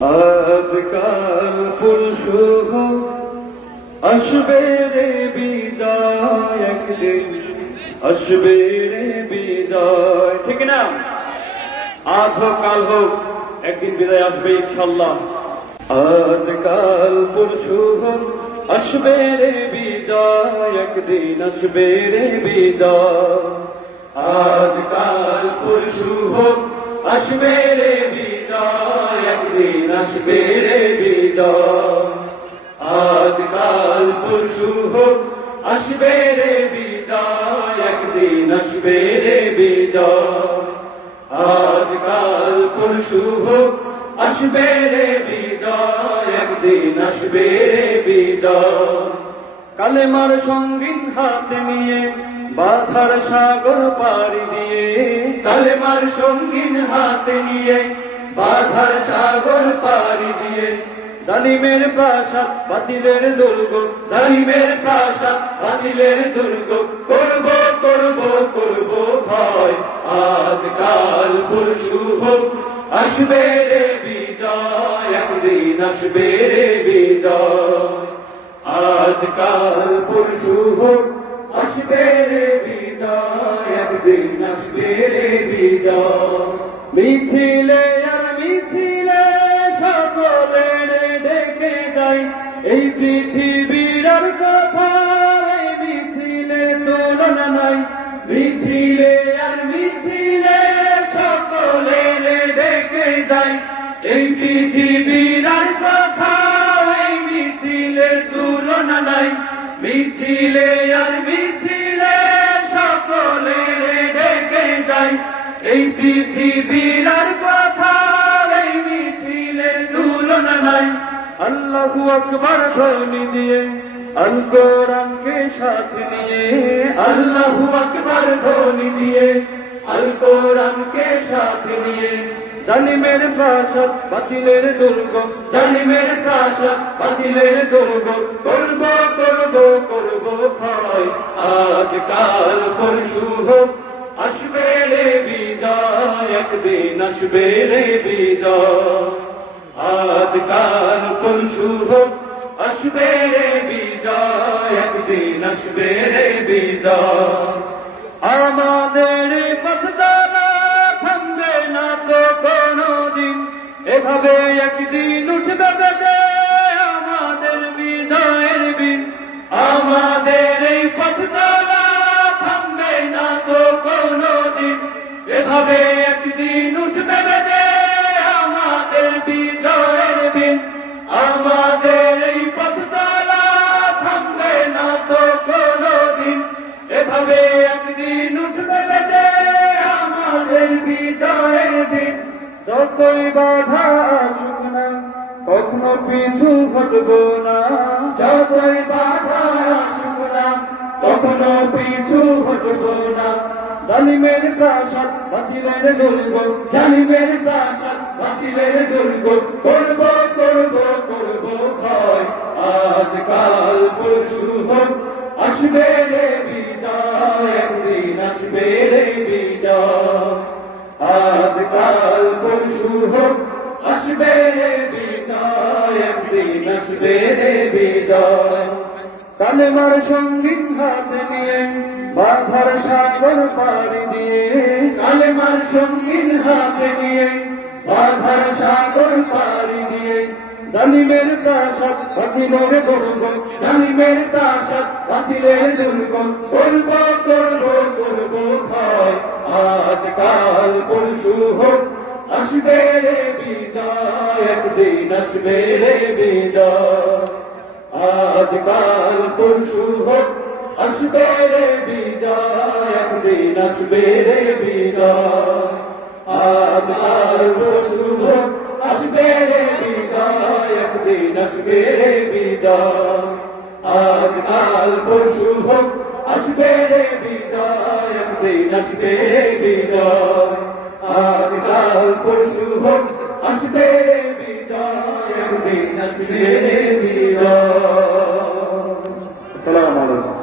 আজকাল পরশু আসবে রে বিদায়, একদিন আসবে রে বিদায়, ঠিক না? আজ হোক কাল হোক একদিন বিদায় আসবে ইনশাল্লাহ। আজকাল পরশু আসবে রে বিদায়, একদিন আসবে রে বিদায়। আজকাল পরশু আসবে রে বিদায়, একদিন আসবে রে বিদায়। আজকাল পরশু আসবে রে বিদায়, একদিন আসবে রে বিদায়। আজকাল পরশু আসবে রে বিদায়, একদিন আসবে রে বিদায়। কালেমার সঙ্গীন হাতে নিয়ে বাধার সাগর পাড়ি দিয়ে, কালেমার সঙ্গীন হাতে নিয়ে বাধার সাগর পাড়ি দিয়ে। জালিমের প্রাসাদ বাতিলের দুর্গ, জালিমের প্রাসাদ বাতিলের দুর্গ করব করব করব ক্ষয়। আজকাল পরশু আসবে রে বিজয়, একদিন আসবে রে বিজয়। আজকাল পরশু আসবে রে বিজয়, একদিন আসবে রে বিজয়। মিছিলে আর মিছিলে সকলের ডেকে যাই, এই পৃথিবীর আর কথা এই মিছিলে তুলনা নাই। মিছিলে আর মিছিলে সকলের ডেকে যাই, এই পৃথিবীর আর কথা এই মিছিলের তুলনা নাই। মিছিলে আর মিছিলে সকলের ডেকে যাই, এই পৃথিবীর আর কথা এই মিছিলের তুলনা নাই। আল্লাহু আকবার ধ্বনি দিয়ে আল কোরআনকে সাথে নিয়ে, আল্লাহু আকবার ধ্বনি দিয়ে আল কোরআনকে সাথে নিয়ে। জালিমের প্রাসাদ বাতিলের দুর্গ, জালিমের প্রাসাদ বাতিলের দুর্গ করব করব করব ক্ষয়। আজকাল পরশু আসবে রে বিজয়, একদিন আসবে রে বিজয়। আজকাল পরশু আসবে রে বিজয়, একদিন আসবে রে বিজয়। আমাদের পথচলা থামবে না তো কোনদিন, এভাবে একদিন উঠবে বেজে আমাদের বিজয়ের বিন। আমাদের এই পথচলা থামবে না তো কোনদিন, এভাবে একদিন উঠবে বেজে আমাদের বিজয়ের বিন। আমাদের এই পথচলা থামবে না তো কোনদিন, এভাবে একদিন উঠবে বেজে আমাদের বিজয়ের দিন। যতই বাধা আসুক না কখনো পিছু হটব না, যতই বাধা আসুক না কখনো পিছু হটব না। জালিমের প্রাসাদ বাতিলের দুর্গ, জালিমের প্রাসাদ বাতিলের দুর্গ করব করব করব ক্ষয়। আজকাল পরশু আসবে রে বিজয়, একদিন আসবে রে বিজয়। আজকাল পরশু আসবে রে বিজয়, একদিন আসবে রে বিজয়। কালেমার সঙ্গীন হাতে নিয়ে বাধার সাগর পাড়ি দিয়ে, কালেমার সঙ্গীন হাতে নিয়ে বাধার সাগর পাড়ি দিয়ে। জালিমের প্রাসাদ বাতিলের দুর্গ, জালিমের প্রাসাদ বাতিলের দুর্গ করব করব করব ক্ষয়। আজকাল পরশু আসবে রে বিজয়, একদিন আসবে রে বিজয়। আজকাল পরশু আসবে রে বিজয়, একদিন আসবে রে বিজয়। আজকাল পরশু আসবে রে বিজয়, একদিন আসবে রে বিজয়। আজকাল পরশু আসবে রে বিজয়, একদিন আসবে রে বিজয়। আজকাল পরশু আসবে রে বিজয়, একদিন আসবে রে বিজয়। আসসালামু আলাইকুম।